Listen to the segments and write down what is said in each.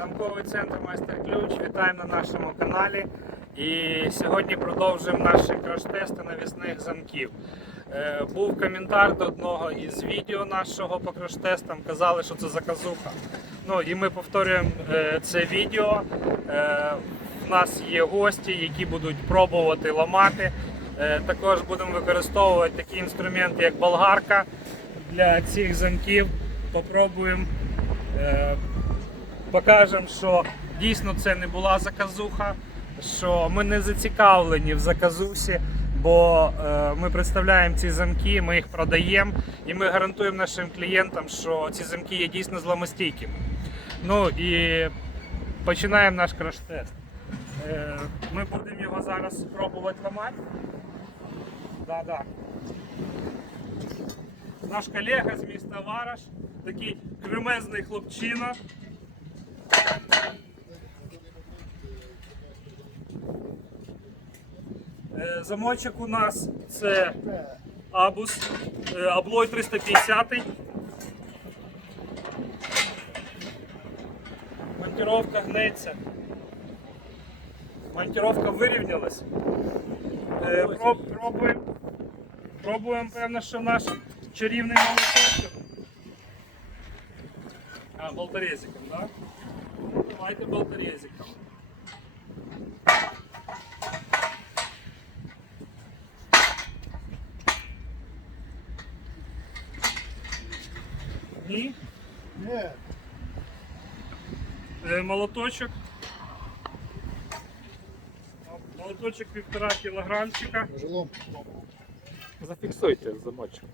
Замковий центр Майстер Ключ. Вітаємо на нашому каналі. І сьогодні продовжуємо наші краш-тести навісних замків. Е, Був коментар до одного із відео нашого по краш-тестам. Казали, що це заказуха. Ну і ми повторюємо е, це відео. Е, У нас є гості, які будуть пробувати ламати. Е, Також будемо використовувати такі інструменти, як болгарка для цих замків. Попробуємо е, покажемо, що дійсно це не була заказуха, що ми не зацікавлені в заказусі, бо е, ми представляємо ці замки, ми їх продаємо і ми гарантуємо нашим клієнтам, що ці замки є дійсно зламостійкими. Ну і починаємо наш краш-тест. Е, ми будемо його зараз спробувати ламати. Да, да. Наш колега з міста Вараш, такий кремезний хлопчина. Е, Замочок у нас це Абус, е, Аблой 350. Монтировка гнеться. Монтировка вирівнялась. Е, проб- Пробуємо. Пробуємо, певно, що наш чарівний молоточок. А, болторезиком, так? Да? Давайте болторезиком. Ні? Ні, Е, молоточок. Молоточок півтора кілограмчика. жилом. Зафіксуйте замочок.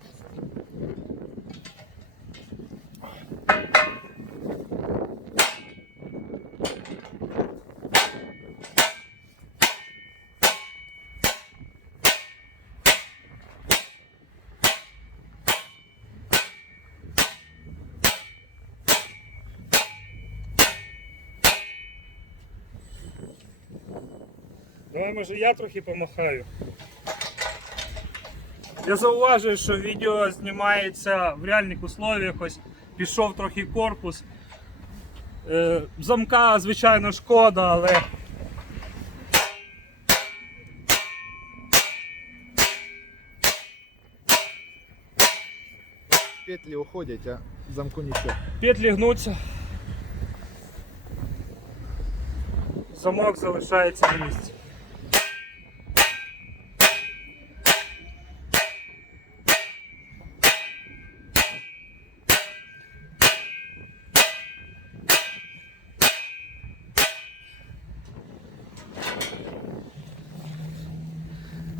Давай, може, я трохи помахаю. Я зауважую, що відео знімається в реальних условиях. Ось пішов трохи корпус. Е, замка, звичайно, шкода, але Петлі уходять, а замку нічого. петлі гнуться. Замок залишається на місці.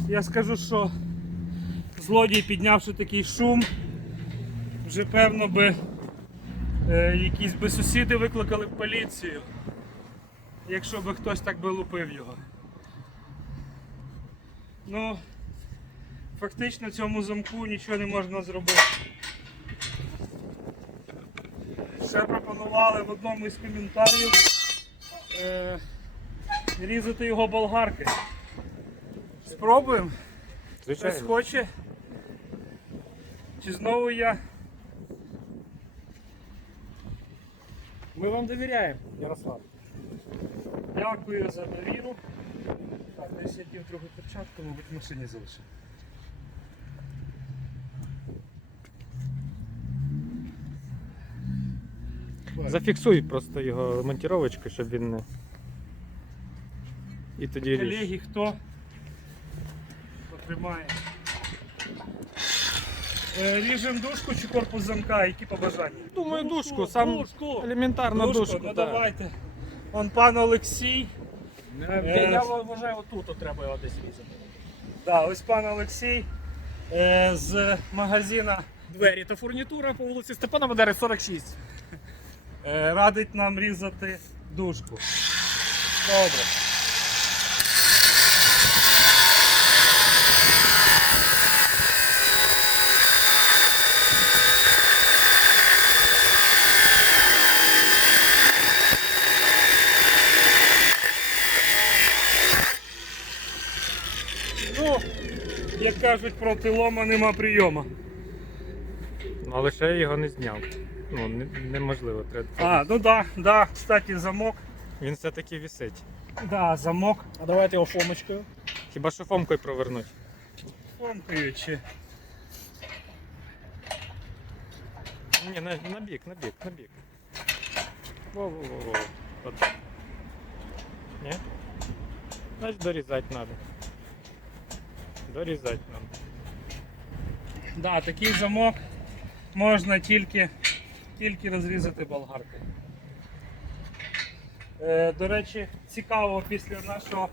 Я скажу, що злодій, піднявши такий шум, вже певно би е, якісь би сусіди викликали б поліцію, якщо би хтось так би лупив його. Ну, фактично цьому замку нічого не можна зробити. Ще пропонували в одному із коментарів е, різати його болгарки. Спробуємо. Хтось Звичайно. хоче. Чи знову я? Ми вам довіряємо, Ярослав. Дякую за довіру. Так, десь я дів другу перчатку, мабуть, в машині залишив. Зафіксуй просто його монтіровочкою, щоб він не. І тоді ріж. Колеги, хто потримає. Е, Ріжемо дужку чи корпус замка, які побажання? Думаю, дужку, сам елементарно Дужку, дужку. ну да. давайте. Он пан Олексій. Е, Я вважаю, отут треба його десь різати. Да, ось пан Олексій е, з магазина Двері та фурнітура по вулиці Степана Бандери 46. е, радить нам різати дужку. Добре. Ну, як кажуть, проти лома нема прийома. Ну, Але ще я його не зняв. ну, не- неможливо. Треба. А, ну да, да, кстати, замок. Він все-таки висить. Да, замок. А давайте його фомочкою. Хіба що фомкою провернуть. Фомкою чи. Ні, на, на бік, на бік, на бік. Во-во-во-во. От. Ні? Значить дорізати треба. Дорізати нам. Да, такий замок можна тільки, тільки розрізати болгаркою. Е, до речі, цікаво після нашого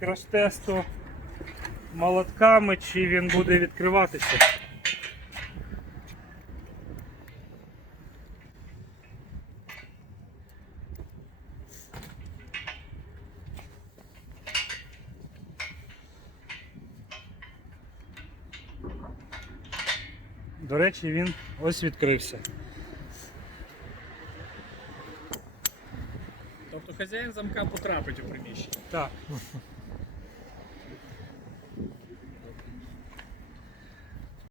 краш-тесту молотками, чи він буде відкриватися. До речі, він ось відкрився. Тобто хазяїн замка потрапить у приміщення. Так.